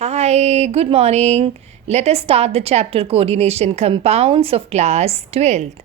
Hi, good morning. Let us start the chapter Coordination Compounds of class 12th.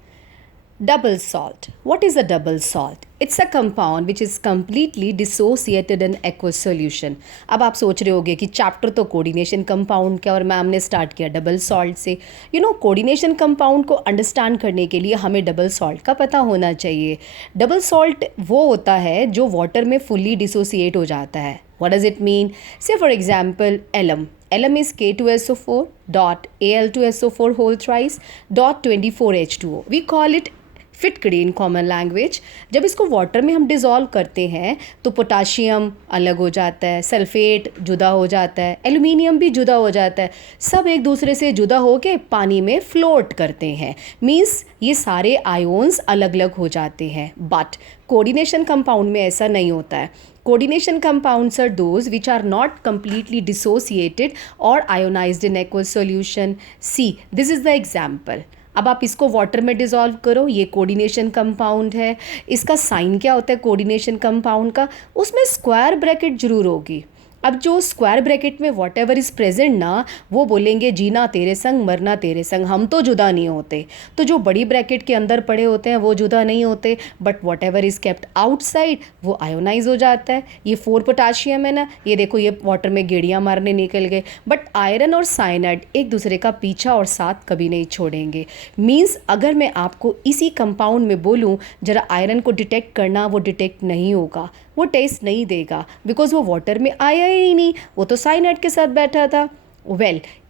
Double salt. What is a double salt? It's a compound which is completely dissociated in aqueous solution. अब आप सोच रहे होगे कि chapter तो coordination compound का और ma'am ने स्टार्ट किया डबल सॉल्ट से. कोऑर्डिनेशन कंपाउंड को अंडरस्टैंड करने के लिए हमें डबल सॉल्ट का पता होना चाहिए. डबल सॉल्ट वो होता है जो वाटर में फुल्ली डिसोसिएट हो जाता है. What does it mean? Say for example, alum. Alum is K2SO4 dot Al2SO4 whole thrice dot 24H2O. We call it फिटकड़ी इन कॉमन लैंग्वेज. जब इसको वाटर में हम डिज़ोल्व करते हैं तो पोटाशियम अलग हो जाता है, सल्फेट जुदा हो जाता है, एल्यूमिनियम भी जुदा हो जाता है, सब एक दूसरे से जुदा होके पानी में फ्लोट करते हैं. मींस ये सारे आयोन्स अलग अलग हो जाते हैं. बट कोऑर्डिनेशन कंपाउंड में ऐसा नहीं होता है. Coordination compounds are those which are not completely dissociated or ionized in aqueous solution. See, this is the example. अब आप इसको वाटर में डिज़ोल्व करो, ये कोऑर्डिनेशन कंपाउंड है. इसका साइन क्या होता है कोऑर्डिनेशन कंपाउंड का? उसमें स्क्वायर ब्रैकेट जरूर होगी. अब जो स्क्वायर ब्रैकेट में वॉट एवर इज़ प्रेजेंट ना, वो बोलेंगे जीना तेरे संग मरना तेरे संग, हम तो जुदा नहीं होते. तो जो बड़ी ब्रैकेट के अंदर पड़े होते हैं वो जुदा नहीं होते, but what ever is kept outside वो आयोनाइज हो जाता है. ये 4 पोटाशियम है ना, ये देखो ये वाटर में गेड़ियाँ मारने निकल गए. बट आयरन और साइनाइड एक दूसरे का पीछा और साथ कभी नहीं छोड़ेंगे. मीन्स अगर मैं आपको इसी कंपाउंड में बोलूँ जरा आयरन को डिटेक्ट करना, वो डिटेक्ट नहीं होगा, वो टेस्ट नहीं देगा, बिकॉज वो वाटर में आया ही नहीं, वो तो साइनाइड के साथ बैठा था.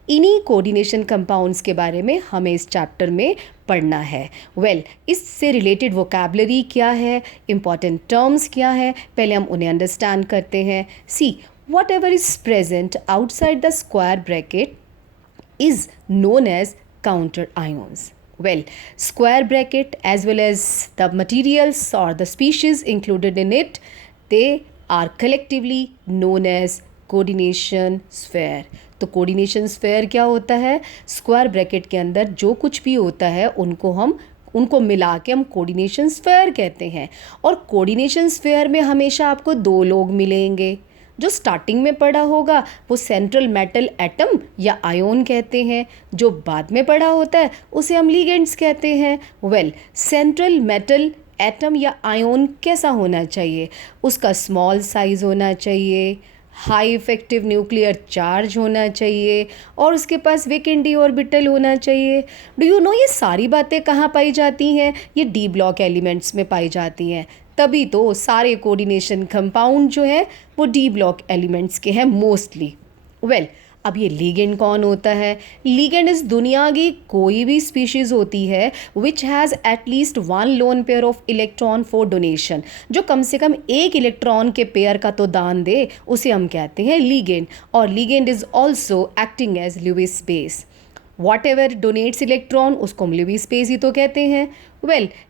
इन्हीं कोऑर्डिनेशन कंपाउंड्स के बारे में हमें इस चैप्टर में पढ़ना है. इससे रिलेटेड वोकैबलरी क्या है, इंपॉर्टेंट टर्म्स क्या है, पहले हम उन्हें अंडरस्टैंड करते हैं. See, whatever is present outside the square bracket is known as counter ions. Square bracket as well as the materials or the species included in it, they are collectively known as coordination sphere. तो coordination sphere क्या होता है? Square bracket के अंदर जो कुछ भी होता है उनको मिला के हम कोऑर्डिनेशन स्फेयर कहते हैं. और कोऑर्डिनेशन स्फेयर में हमेशा आपको 2 लोग मिलेंगे. जो स्टार्टिंग में पढ़ा होगा वो सेंट्रल मेटल एटम या आयोन कहते हैं. जो बाद में पढ़ा होता है उसे हम लिगेंड्स कहते हैं. सेंट्रल मेटल एटम या आयोन कैसा होना चाहिए? उसका स्मॉल साइज होना चाहिए, हाई इफेक्टिव न्यूक्लियर चार्ज होना चाहिए, और उसके पास वीकेंड डी ऑर्बिटल होना चाहिए. डू यू नो ये सारी बातें कहाँ पाई जाती हैं? ये डी ब्लॉक एलिमेंट्स में पाई जाती हैं. तभी तो सारे कोऑर्डिनेशन कंपाउंड जो है वो डी ब्लॉक एलिमेंट्स के हैं मोस्टली. अब ये लीगेंड कौन होता है? लीगेंड इस दुनिया की कोई भी स्पीशीज़ होती है which has at least 1 lone pair of electron for donation, जो कम से कम 1 इलेक्ट्रॉन के पेयर का तो दान दे, उसे हम कहते हैं लीगेंड. और ligand is also acting as Lewis base. Whatever donates electron उसको हम ल्यूविस स्पेस ही तो कहते हैं.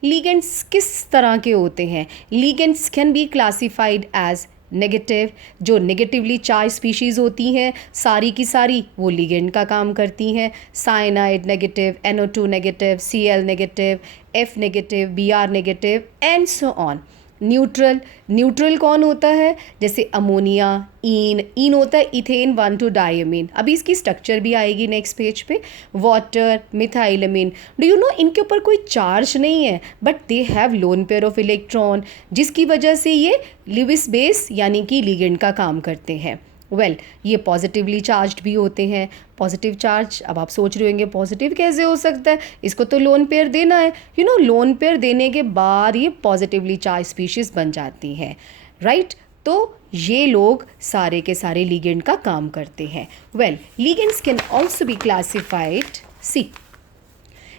लीगेंड्स किस तरह के होते हैं? Ligands can be classified as negative. जो नेगेटिवली चार्ज स्पीशीज़ होती हैं सारी की सारी वो लिगेंड का काम करती हैं. Cyanide negative, NO2 negative, Cl negative, F negative, Br negative and so on. Neutral कौन होता है? जैसे अमोनिया, इन होता है इथेन 1,2 डायमीन. अभी इसकी स्ट्रक्चर भी आएगी नेक्स्ट पेज पे. वाटर, मिथाइलमीन. डू यू नो इनके ऊपर कोई चार्ज नहीं है but they have loan pair of electron, जिसकी वजह से ये ल्यूविस बेस यानी कि लिगेंड का काम करते हैं. ये पॉजिटिवली चार्ज्ड भी होते हैं. पॉजिटिव चार्ज, अब आप सोच रहे होंगे पॉजिटिव कैसे हो सकता है, इसको तो लोन पेयर देना है. लोन पेयर देने के बाद ये पॉजिटिवली चार्ज स्पीशीज़ बन जाती हैं, राइट. तो ये लोग सारे के सारे लिगेंड का काम करते हैं. Ligands can also be classified. See,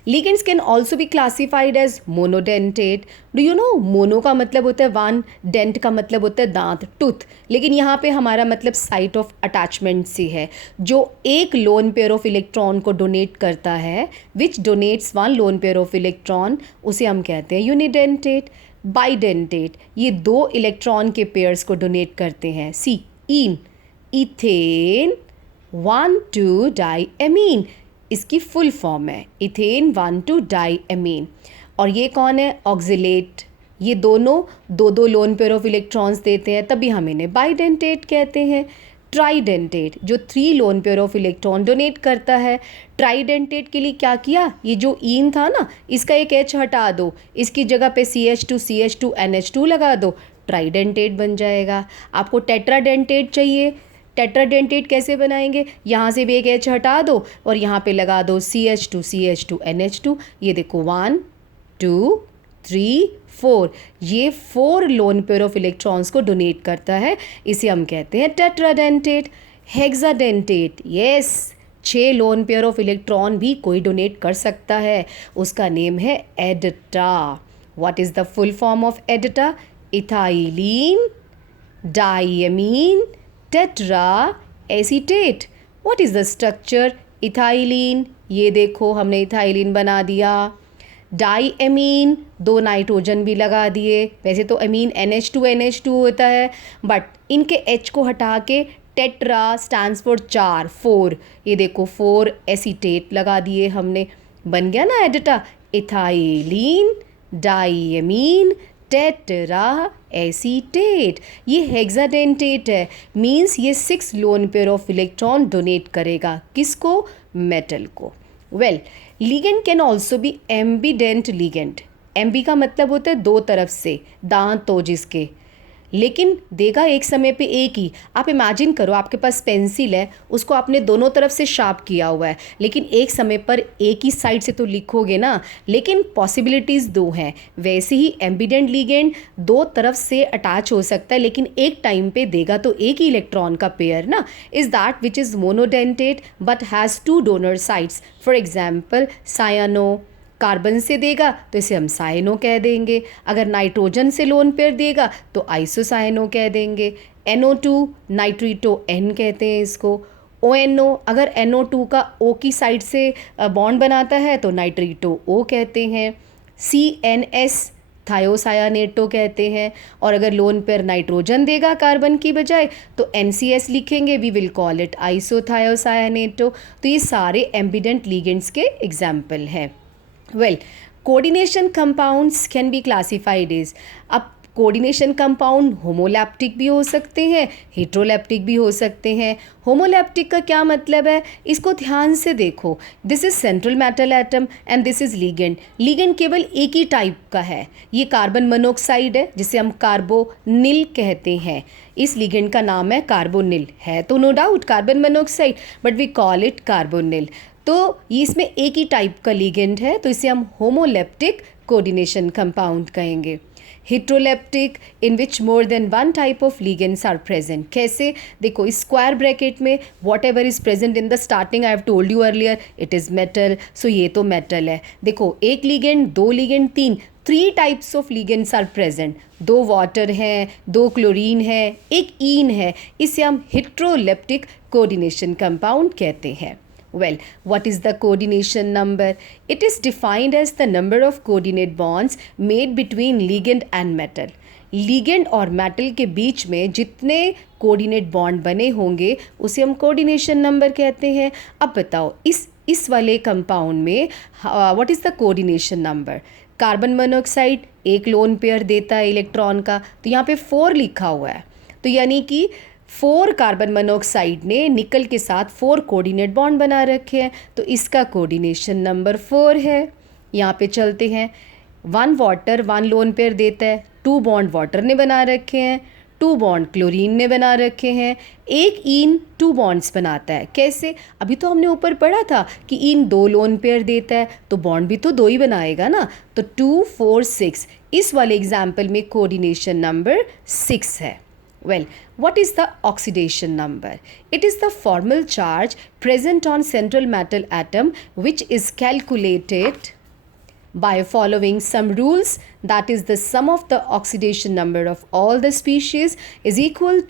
ligands can also be classified as monodentate. Do you know mono का मतलब होता है 1, डेंट का मतलब होता है दांत, टूथ. लेकिन यहाँ पे हमारा मतलब साइट ऑफ अटैचमेंट से है. जो एक लोन पेयर ऑफ इलेक्ट्रॉन को डोनेट करता है, which donates 1 lone pair of electron, उसे हम कहते हैं यूनिडेंटेट. बाइडेंटेट, ये 2 इलेक्ट्रॉन के पेयर्स को डोनेट करते हैं. सी, इथेन 1,2 डाईएमीन, इसकी फुल फॉर्म है इथेन 1,2 डाईएमीन. और ये कौन है? ऑक्जिलेट. ये दोनों 2 लोन पेयर ऑफ इलेक्ट्रॉन्स देते हैं, तभी हम इन्हें बाइडेंटेट कहते हैं. ट्राइडेंटेट जो 3 loan pair of electron donate करता है। ट्राइडेंटेट के लिए क्या किया, ये जो ईन था ना, इसका एक एच हटा दो, इसकी जगह पे CH2 NH2 लगा दो, ट्राइडेंटेट बन जाएगा। आपको टेट्राडेंटेट चाहिए, टेट्राडेंटेट कैसे बनाएंगे, यहाँ से भी एक एच हटा दो और यहाँ पे लगा दो CH2 NH2। ये देखो 1 2 3 4, ये 4 लोन पेयर ऑफ इलेक्ट्रॉन्स को डोनेट करता है, इसे हम कहते हैं tetradentate. Hexadentate, yes, 6 lone pair of electron भी कोई डोनेट कर सकता है, उसका नेम है EDTA. What is the full form of EDTA? Ethylene diamine tetra acetate. What is the structure? Ethylene, ये देखो हमने इथाइलीन बना दिया। डाइएमीन, 2 नाइट्रोजन भी लगा दिए, वैसे तो अमीन NH2 होता है, बट इनके H को हटा के टेट्रा स्टैंड्स फॉर 4, ये देखो 4 एसीटेट लगा दिए हमने, बन गया ना EDTA. Ethylene diamine tetra acetate, ये हेक्साडेंटेट है, मीन्स ये 6 lone pair of electron donate करेगा, किसको? मेटल को। Well, ligand can also be ambidentate ligand. Ambi का मतलब होता है 2 तरफ से, दांत हो जिसके, लेकिन देगा एक समय पे एक ही। आप इमेजिन करो, आपके पास पेंसिल है, उसको आपने दोनों तरफ से शार्प किया हुआ है, लेकिन एक समय पर एक ही साइड से तो लिखोगे ना, लेकिन पॉसिबिलिटीज़ 2 हैं। वैसे ही एम्बिडेंट लिगेंड 2 तरफ से अटैच हो सकता है, लेकिन एक टाइम पे देगा तो एक ही इलेक्ट्रॉन का पेयर ना, is that which is monodentate but has 2 donor sides. For example सायानो, carbon से देगा तो इसे हम साइनो कह देंगे, अगर नाइट्रोजन से लोन पेयर देगा तो आइसोसाइनो कह देंगे। NO2 नाइट्रीटो N कहते हैं इसको। ONO, अगर NO2 का O की साइड से बॉन्ड बनाता है तो नाइट्रीटो O कहते हैं। CNS थायोसायानेटो कहते हैं, और अगर लोन पेयर नाइट्रोजन देगा कार्बन की बजाय तो NCS लिखेंगे, we will call it isothiocyanato. तो ये सारे एम्बिडेंट लिगेंड्स के एग्जाम्पल हैं। Well, coordination compounds can be classified as, अब कोऑर्डिनेशन कंपाउंड होमोलैप्टिक भी हो सकते हैं, हेट्रोलैप्टिक भी हो सकते हैं। होमोलैप्टिक का क्या मतलब है, इसको ध्यान से देखो। This is central metal atom and this is ligand. Ligand केवल एक ही टाइप का है, ये कार्बन मोनोऑक्साइड है जिसे हम कार्बोनिल कहते हैं। इस लिगेंड का नाम है कार्बोनिल, है तो no doubt carbon monoxide, but we call it carbonyl. तो ये इसमें एक ही टाइप का लिगेंड है, तो इसे हम होमोलैप्टिक कोऑर्डिनेशन कंपाउंड कहेंगे। Heteroleptic, in which more than 1 type of ligands are present. कैसे? देखो, इस स्क्वायर ब्रैकेट में whatever is present in the starting, I have told you earlier, it is metal, so ये तो metal है। देखो, 1 ligand, 2 ligand, 3 types of ligands are present. 2 water हैं, 2 chlorine है, 1 ईन है, इसे हम हेट्रोलैप्टिक कोऑर्डिनेशन कंपाउंड कहते हैं। Well, what is the coordination number? It is defined as the number of coordinate bonds made between ligand and metal. Ligand और metal के बीच में जितने कोऑर्डिनेट बॉन्ड बने होंगे उसे हम कोऑर्डिनेशन नंबर कहते हैं। अब बताओ, इस वाले कंपाउंड में what is the coordination number? Carbon monoxide 1 lone pair देता है इलेक्ट्रॉन का, तो यहाँ पे 4 लिखा हुआ है, तो यानी कि 4 कार्बन मोनोऑक्साइड ने निकल के साथ 4 कोऑर्डिनेट बॉन्ड बना रखे हैं, तो इसका कोऑर्डिनेशन नंबर 4 है। यहाँ पे चलते हैं, 1 वाटर 1 लोन पेयर देता है, 2 बॉन्ड वाटर ने बना रखे हैं, 2 बॉन्ड क्लोरीन ने बना रखे हैं, 1 ईन 2 बॉन्ड्स बनाता है। कैसे? अभी तो हमने ऊपर पढ़ा था कि ईन 2 लोन पेयर देता है, तो बॉन्ड भी तो 2 ही बनाएगा ना, तो 2 4 6, इस वाले एग्जाम्पल में कोऑर्डिनेशन नंबर 6 है। Well, what is the oxidation number? It is the formal charge present on central metal atom which is calculated by following some rules, that is the sum of the oxidation number of all the species is equal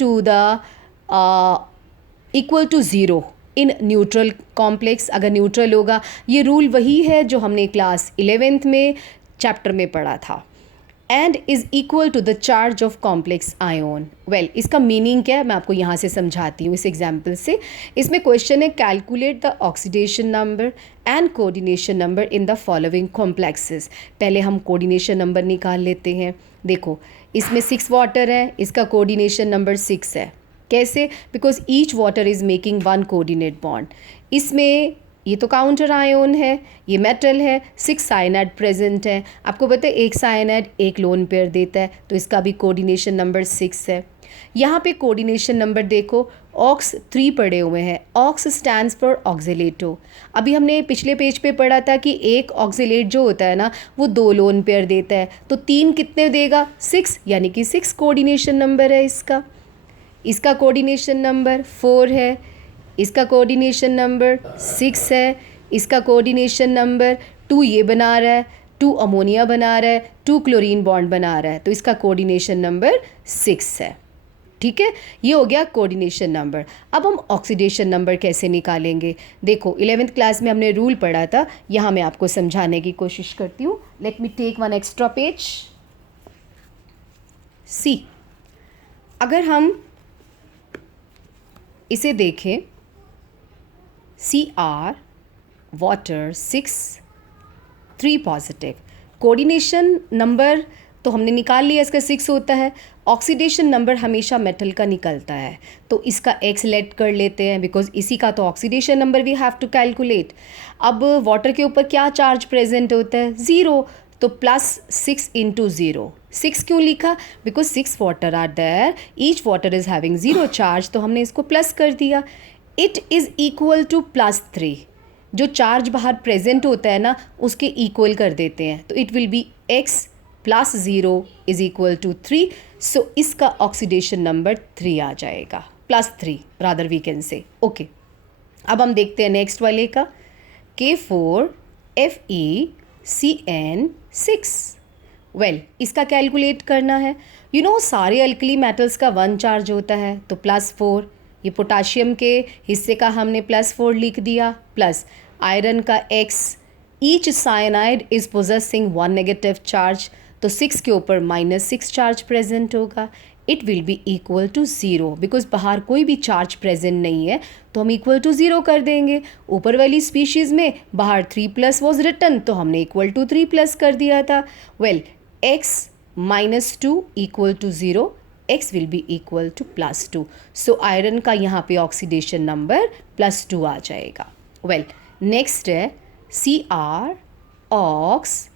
to 0 in neutral complex. अगर neutral होगा, ये rule वही है जो हमने class 11th में chapter में पढ़ा था। And is equal to the charge of complex ion. Well, इसका मीनिंग क्या है मैं आपको यहाँ से समझाती हूँ इस एग्जाम्पल से। इसमें क्वेश्चन है, calculate the oxidation number and coordination number in the following complexes. पहले हम कोऑर्डिनेशन नंबर निकाल लेते हैं। देखो, इसमें 6 वाटर है, इसका कोऑर्डिनेशन नंबर 6 है। कैसे? Because each water is making one coordinate bond. इसमें ये तो काउंटर आयोन है, ये मेटल है, 6 साइनाइड प्रेजेंट है। आपको पता है एक साइनाइड एक लोन पेयर देता है, तो इसका भी कोऑर्डिनेशन नंबर 6 है। यहाँ पे कोऑर्डिनेशन नंबर देखो, ऑक्स 3 पड़े हुए हैं। Ox stands for oxalato. अभी हमने पिछले पेज पे पढ़ा था कि एक ऑक्सिलेट जो होता है ना वो 2 लोन पेयर देता है, तो 3 कितने देगा? 6, यानी कि 6 कोऑर्डिनेशन नंबर है इसका। इसका कोऑर्डिनेशन नंबर 4 है, इसका कोऑर्डिनेशन नंबर 6 है, इसका कोऑर्डिनेशन नंबर 2 ये बना रहा है, 2 अमोनिया बना रहा है, 2 क्लोरीन बॉन्ड बना रहा है, तो इसका कोऑर्डिनेशन नंबर 6 है। ठीक है, ये हो गया कोऑर्डिनेशन नंबर। अब हम ऑक्सीडेशन नंबर कैसे निकालेंगे? देखो 11th क्लास में हमने रूल पढ़ा था, यहाँ मैं आपको समझाने की कोशिश करती हूँ। Let me take one extra page. See, अगर हम इसे देखें, Cr water 6 3 positive, coordination number तो हमने निकाल लिया, इसका 6 होता है। ऑक्सीडेशन नंबर हमेशा मेटल का निकलता है, तो इसका x लेट कर लेते हैं, बिकॉज इसी का तो oxidation number we have to calculate. अब वाटर के ऊपर क्या चार्ज प्रेजेंट होता है? 0, तो +6 × 0। 6 क्यों लिखा? Because 6 water are there, each water is having 0 charge, तो हमने इसको प्लस कर दिया। इट इज़ इक्वल टू +3, जो चार्ज बाहर प्रेजेंट होता है ना उसके इक्वल कर देते हैं, तो it will be x + 0 is equal to 3। So इसका ऑक्सीडेशन नंबर 3 आ जाएगा, +3 rather we can say. Okay, अब हम देखते हैं नेक्स्ट वाले का, K4FeCN6। वेल, इसका कैलकुलेट करना है। यू नो सारे अल्कली मेटल्स का 1 चार्ज होता है, तो +4, ये पोटाशियम के हिस्से का हमने +4 लिख दिया, प्लस आयरन का x। Each cyanide is possessing 1 negative charge, तो 6 के ऊपर -6 चार्ज प्रेजेंट होगा। It will be equal to 0, because बाहर कोई भी चार्ज प्रेजेंट नहीं है, तो हम इक्वल टू 0 कर देंगे। ऊपर वाली स्पीशीज़ में बाहर 3+ वॉज रिटन, तो हमने इक्वल टू 3+ कर दिया था। Well, x -2 equal to 0, x will be equal to +2। So iron का यहाँ पे ऑक्सीडेशन नंबर +2 आ जाएगा। वेल, नेक्स्ट है CrOx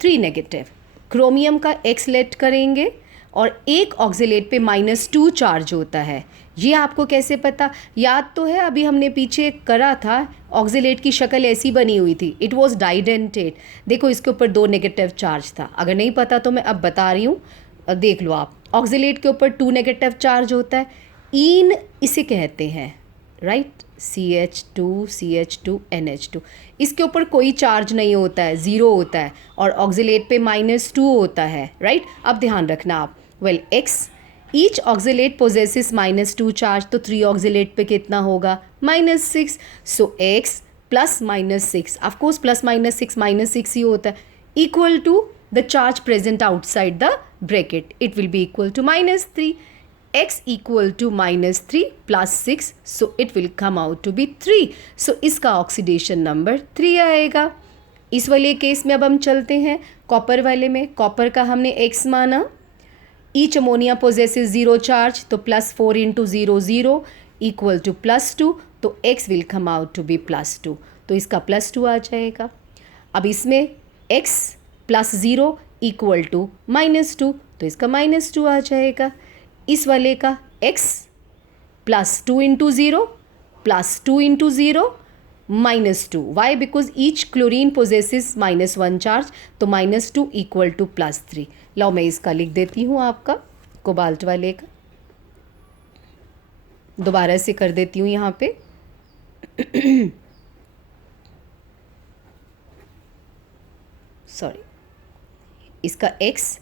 3 नेगेटिव। क्रोमियम का x लेट करेंगे और एक ऑक्सिलेट पे -2 चार्ज होता है। ये आपको कैसे पता? याद तो है, अभी हमने पीछे करा था, ऑक्सिलेट की शक्ल ऐसी बनी हुई थी, इट वॉज डाइडेंटेड। देखो इसके ऊपर 2 नेगेटिव चार्ज था, अगर नहीं पता तो मैं अब बता रही हूँ, देख लो आप। ऑक्सिलेट के ऊपर 2 नेगेटिव चार्ज होता है, ईन इसे कहते हैं, राइट? CH2 इसके ऊपर कोई चार्ज नहीं होता है, 0 होता है, और ऑक्सिलेट पे -2 होता है, राइट? अब ध्यान रखना आप। Well, x each oxalate possesses -2 charge, तो 3 ऑक्सिलेट पे कितना होगा? -6। सो x + -6, ऑफकोर्स +-6 ही होता है, equal to the charge present outside the bracket, it will be equal to -3। x equal to -3 + 6, so it will come out to be 3। So इसका oxidation number 3 आएगा। इस वाले केस में अब हम चलते हैं कॉपर वाले में। कॉपर का हमने x माना, ईच अमोनिया पोजेसेस 0 चार्ज, तो +4 × 0 0 इक्वल टू +2, तो x will come out to be +2, तो इसका +2 आ जाएगा। अब इसमें x + 0 इक्वल टू -2, तो इसका -2 आ जाएगा। इस वाले का x +2 × 0 +2 × 0 -2, why? Because each chlorine possesses -1 charge, तो -2 इक्वल टू +3। लो मैं इसका लिख देती हूँ आपका कोबाल्ट वाले का, दोबारा से कर देती हूँ यहाँ पे। सॉरी, इसका x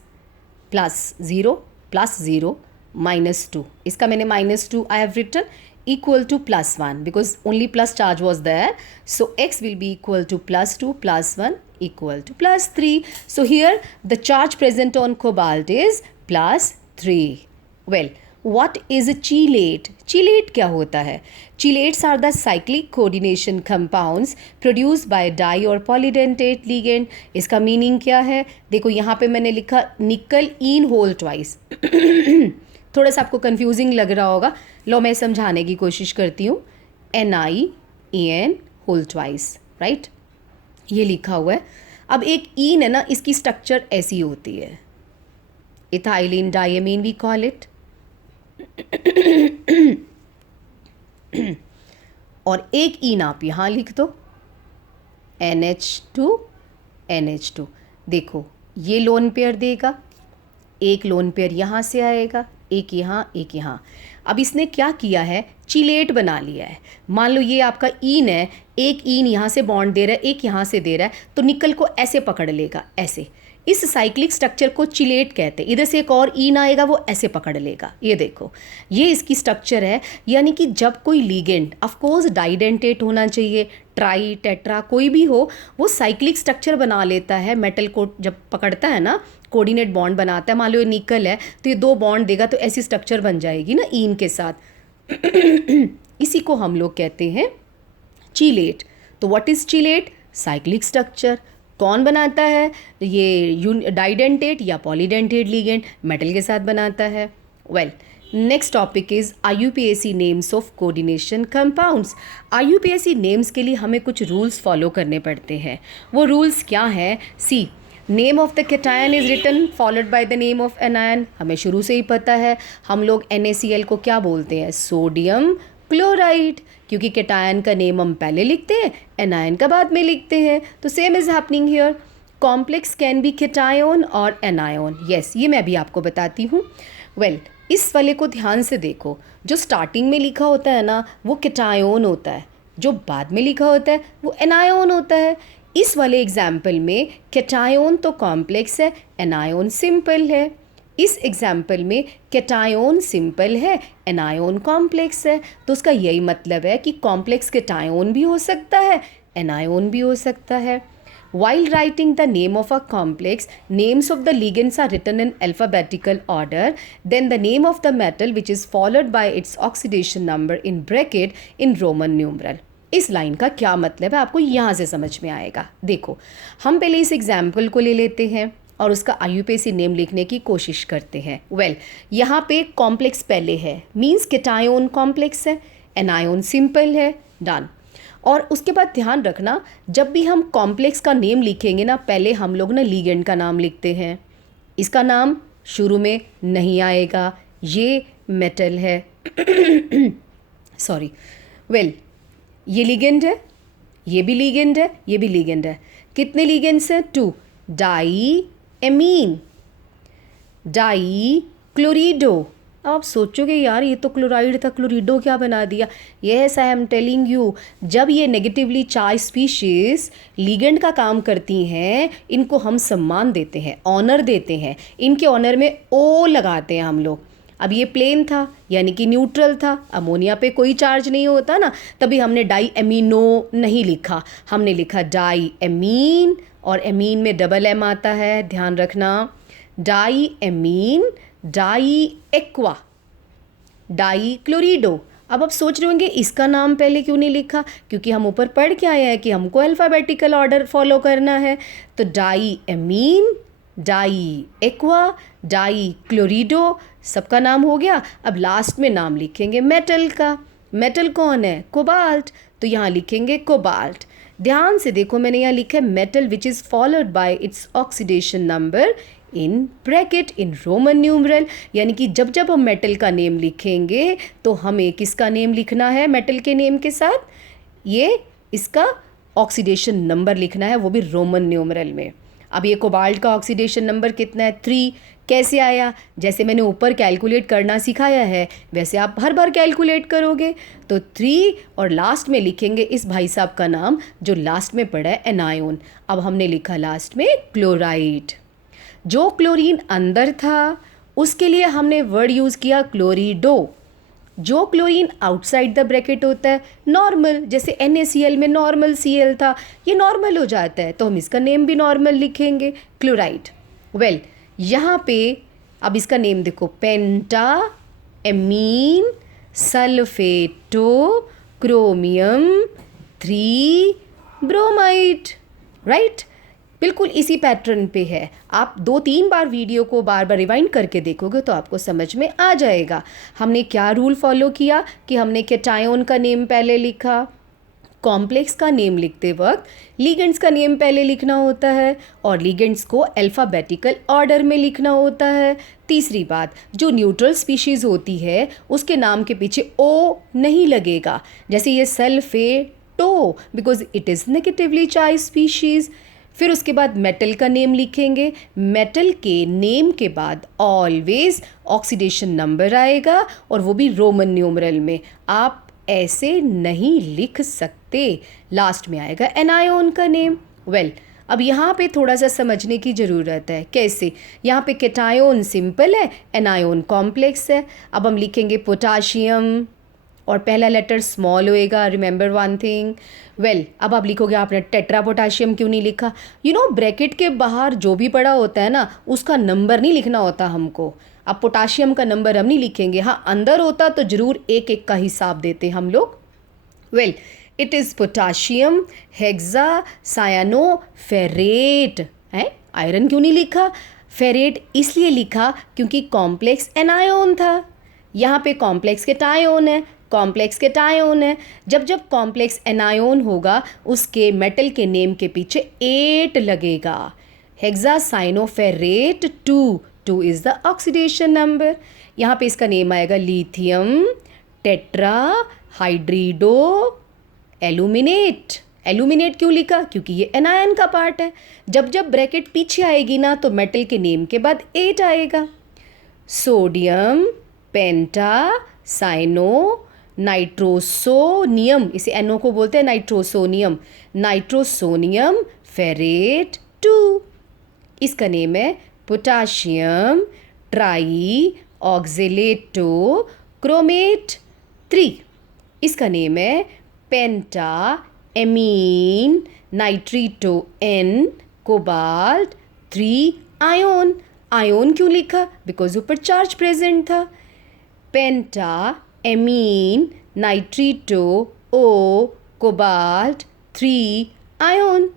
+0 +0 -2, इसका मैंने -2 I have written, equal to +1 because only plus charge was there. So x will be equal to +2 + 1 equal to +3. So here the charge present on cobalt is +3. Well, what is a chelate? Chelate क्या होता है? Chelates are the cyclic coordination compounds produced by di और polydentate ligand. इसका meaning क्या है? देखो यहाँ पे मैंने लिखा निकल इन होल ट्वाइस थोड़ा सा आपको कंफ्यूजिंग लग रहा होगा, लो मैं समझाने की कोशिश करती हूँ। NiEN होल ट्वाइस, राइट, ये लिखा हुआ है। अब एक ईन है ना, इसकी स्ट्रक्चर ऐसी होती है, ethylene diamine we call it. और एक ईन आप यहाँ लिख दो, NH2 देखो ये लोन पेयर देगा, एक लोन पेयर यहाँ से आएगा, एक यहाँ एक यहाँ। अब इसने क्या किया है, चिलेट बना लिया है। मान लो ये आपका ईन है, एक ईन यहाँ से बॉन्ड दे रहा है, एक यहाँ से दे रहा है, तो निकल को ऐसे पकड़ लेगा, ऐसे। इस साइक्लिक स्ट्रक्चर को चिलेट कहते हैं। इधर से एक और ईन आएगा, वो ऐसे पकड़ लेगा, ये देखो, ये इसकी स्ट्रक्चर है। यानी कि जब कोई लिगेंड, ऑफ कोर्स डाइडेंटेट होना चाहिए, ट्राई टेट्रा कोई भी हो, वो साइक्लिक स्ट्रक्चर बना लेता है। मेटल को जब पकड़ता है ना, कोऑर्डिनेट बॉन्ड बनाता है। मान लो ये निकल है तो ये 2 बॉन्ड देगा, तो ऐसी स्ट्रक्चर बन जाएगी ना ईन के साथ। इसी को हम लोग कहते हैं चिलेट। तो what is chelate? Cyclic structure. कौन बनाता है? ये डाइडेंटेट या पॉलीडेंटेट लिगेंड मेटल के साथ बनाता है। Well, next topic is IUPAC names of coordination compounds. IUPAC names के लिए हमें कुछ रूल्स फॉलो करने पड़ते हैं। वो रूल्स क्या है? See, name of the cation is written followed by the name of anion. हमें शुरू से ही पता है, हम लोग NaCl को क्या बोलते हैं? सोडियम क्लोराइड, क्योंकि कैटायन का नेम हम पहले लिखते हैं, एनायन का बाद में लिखते हैं। तो same is happening here. Complex can be cation और एनायन। यस, ये मैं भी आपको बताती हूँ। वेल, इस वाले को ध्यान से देखो, जो स्टार्टिंग में लिखा होता है ना, वो कैटायन होता है, जो बाद में लिखा होता है वो एनायन होता है। इस वाले एग्जाम्पल में कैटायन तो कॉम्प्लेक्स है, एनायन सिंपल है। इस एग्जाम्पल में कैटायन सिंपल है, एनायन कॉम्प्लेक्स है। तो उसका यही मतलब है कि कॉम्प्लेक्स कैटायन भी हो सकता है, एनायन भी हो सकता है। While writing the name of a complex, names of the ligands are written in alphabetical order. Then the name of the metal which is followed by its oxidation number in bracket in Roman numeral. इस line का क्या मतलब है आपको यहाँ से समझ में आएगा। देखो, हम पहले इस एग्जाम्पल को ले लेते हैं और उसका IUPAC नेम लिखने की कोशिश करते हैं। वेल, यहाँ पे कॉम्प्लेक्स पहले है, मीन्स कैटायन कॉम्प्लेक्स है, एनायन सिंपल है, डन। और उसके बाद ध्यान रखना, जब भी हम कॉम्प्लेक्स का नेम लिखेंगे ना, पहले हम लोग ना लिगेंड का नाम लिखते हैं। इसका नाम शुरू में नहीं आएगा, ये मेटल है। सॉरी। वेल, ये लिगेंड है, ये भी लिगेंड है, ये भी लिगेंड है। कितने लिगेंड्स हैं? 2। Di amine, di chlorido. अब आप सोचोगे यार ये तो क्लोराइड था, क्लोरिडो क्या बना दिया? Yes, I am telling you, जब ये नेगेटिवली चार्ज स्पीशीज लिगेंड का काम करती हैं, इनको हम सम्मान देते हैं, ऑनर देते हैं, इनके ऑनर में ओ लगाते हैं हम लोग। अब ये प्लेन था, यानी कि न्यूट्रल था, अमोनिया पे कोई चार्ज नहीं होता ना, तभी हमने डाई एमिनो नहीं लिखा, हमने लिखा डाई एमीन, और एमीन में डबल एम आता है, ध्यान रखना। Di amine, di aqua, di chlorido. अब आप सोच रहे होंगे इसका नाम पहले क्यों नहीं लिखा? क्योंकि हम ऊपर पढ़ के आए हैं कि हमको अल्फ़ाबेटिकल ऑर्डर फॉलो करना है। तो di amine, di aqua, di chlorido, सबका नाम हो गया। अब लास्ट में नाम लिखेंगे मेटल का। मेटल कौन है? कोबाल्ट, तो यहाँ लिखेंगे कोबाल्ट। ध्यान से देखो, मैंने यहाँ लिखा है metal which is followed by its oxidation number in bracket in Roman numeral. यानी कि जब जब हम मेटल का नेम लिखेंगे तो हमें किसका नेम लिखना है? मेटल के नेम के साथ ये इसका ऑक्सीडेशन नंबर लिखना है, वो भी रोमन न्यूमरल में। अब ये कोबाल्ट का ऑक्सीडेशन नंबर कितना है? 3। कैसे आया? जैसे मैंने ऊपर कैलकुलेट करना सिखाया है वैसे आप हर बार कैलकुलेट करोगे। तो 3 और लास्ट में लिखेंगे इस भाई साहब का नाम जो लास्ट में पड़ा है, एनायन। अब हमने लिखा लास्ट में क्लोराइड। जो क्लोरीन अंदर था उसके लिए हमने वर्ड यूज़ किया क्लोरिडो। जो क्लोरीन आउटसाइड द ब्रैकेट होता है नॉर्मल, जैसे NaCl में नॉर्मल Cl था, ये नॉर्मल हो जाता है तो हम इसका नेम भी नॉर्मल लिखेंगे, क्लोराइड। वेल, यहाँ पे अब इसका नेम देखो, पेंटा एमीन सल्फेटो क्रोमियम 3 ब्रोमाइड, राइट। बिल्कुल इसी पैटर्न पे है। आप 2-3 बार वीडियो को बार बार रिवाइंड करके देखोगे तो आपको समझ में आ जाएगा। हमने क्या रूल फॉलो किया कि हमने कैटायन का नेम पहले लिखा, कॉम्प्लेक्स का नेम लिखते वक्त लिगेंड्स का नेम पहले लिखना होता है और लिगेंड्स को अल्फ़ाबेटिकल ऑर्डर में लिखना होता है। तीसरी बात, जो न्यूट्रल स्पीशीज़ होती है उसके नाम के पीछे ओ नहीं लगेगा, जैसे ये sulphato because it is negatively charge species. फिर उसके बाद मेटल का नेम लिखेंगे, मेटल के नेम के बाद ऑलवेज ऑक्सीडेशन नंबर आएगा और वो भी रोमन न्यूमरल में। आप ऐसे नहीं लिख सकते। लास्ट में आएगा एनायन का नेम। वेल, अब यहाँ पे थोड़ा सा समझने की ज़रूरत है। कैसे? यहाँ पे कैटायन सिंपल है, एनायन कॉम्प्लेक्स है। अब हम लिखेंगे पोटाशियम और पहला लेटर स्मॉल होएगा, रिमेंबर वन थिंग। वेल, अब आप लिखोगे आपने टेट्रा पोटाशियम क्यों नहीं लिखा? ब्रैकेट के बाहर जो भी पड़ा होता है ना उसका नंबर नहीं लिखना होता हमको। अब पोटाशियम का नंबर हम नहीं लिखेंगे, हाँ अंदर होता तो ज़रूर एक एक का हिसाब देते हम लोग। Well, it is potassium hexacyanoferrate है। आयरन क्यों नहीं लिखा? फेरेट इसलिए लिखा क्योंकि कॉम्प्लेक्स एनायन था। यहाँ पे कॉम्प्लेक्स कैटायन है, कॉम्प्लेक्स कैटायन है। जब जब कॉम्प्लेक्स एनायन होगा उसके मेटल के नेम के पीछे 8 लगेगा। Hexacyanoferrate 2 is the oxidation number. यहाँ पे इसका नेम आएगा लिथियम टेट्रा हाइड्रिडो एल्यूमिनेट। एल्यूमिनेट क्यों लिखा? क्योंकि ये एनायन का पार्ट है। जब जब ब्रैकेट पीछे आएगी ना तो मेटल के नेम के बाद 8 आएगा। सोडियम पेंटा साइनो नाइट्रोसोनियम, इसे एनओ को बोलते हैं नाइट्रोसोनियम, नाइट्रोसोनियम फेरेट 2। इसका नेम है पोटाशियम ट्राई ऑक्जेलेटो क्रोमेट 3। इसका नेम है penta amine nitrito N cobalt 3 ion. Ion क्यों लिखा? बिकॉज ऊपर चार्ज प्रेजेंट था। Penta amine nitrito O cobalt 3 ion.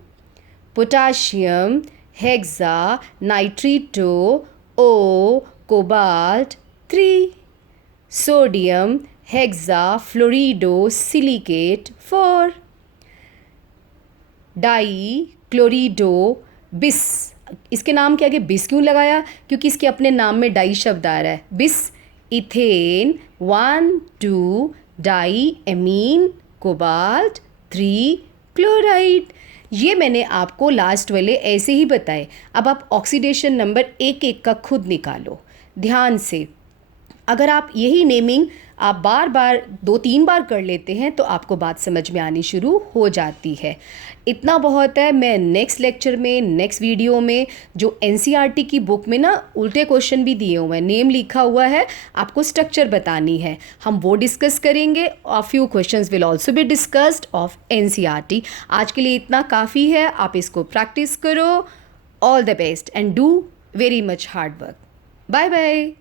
Potassium hexa nitrito O cobalt 3। Sodium hexa fluorido silicate 4। Di chlorido bis, इसके नाम के आगे बिस क्यों लगाया? क्योंकि इसके अपने नाम में डाई शब्द आ रहा है। Bis ethane 1,2 diamine cobalt 3 chloride. ये मैंने आपको लास्ट वाले ऐसे ही बताए। अब आप ऑक्सीडेशन नंबर एक एक का खुद निकालो ध्यान से। अगर आप यही नेमिंग आप बार बार 2-3 बार कर लेते हैं तो आपको बात समझ में आनी शुरू हो जाती है। इतना बहुत है। मैं नेक्स्ट लेक्चर में, नेक्स्ट वीडियो में जो एनसीईआरटी की बुक में ना उल्टे क्वेश्चन भी दिए हुए हैं, नेम लिखा हुआ है, आपको स्ट्रक्चर बतानी है, हम वो डिस्कस करेंगे। A few questions will also be discussed of NCERT. आज के लिए इतना काफ़ी है, आप इसको प्रैक्टिस करो। All the best and do very much hard work. Bye bye.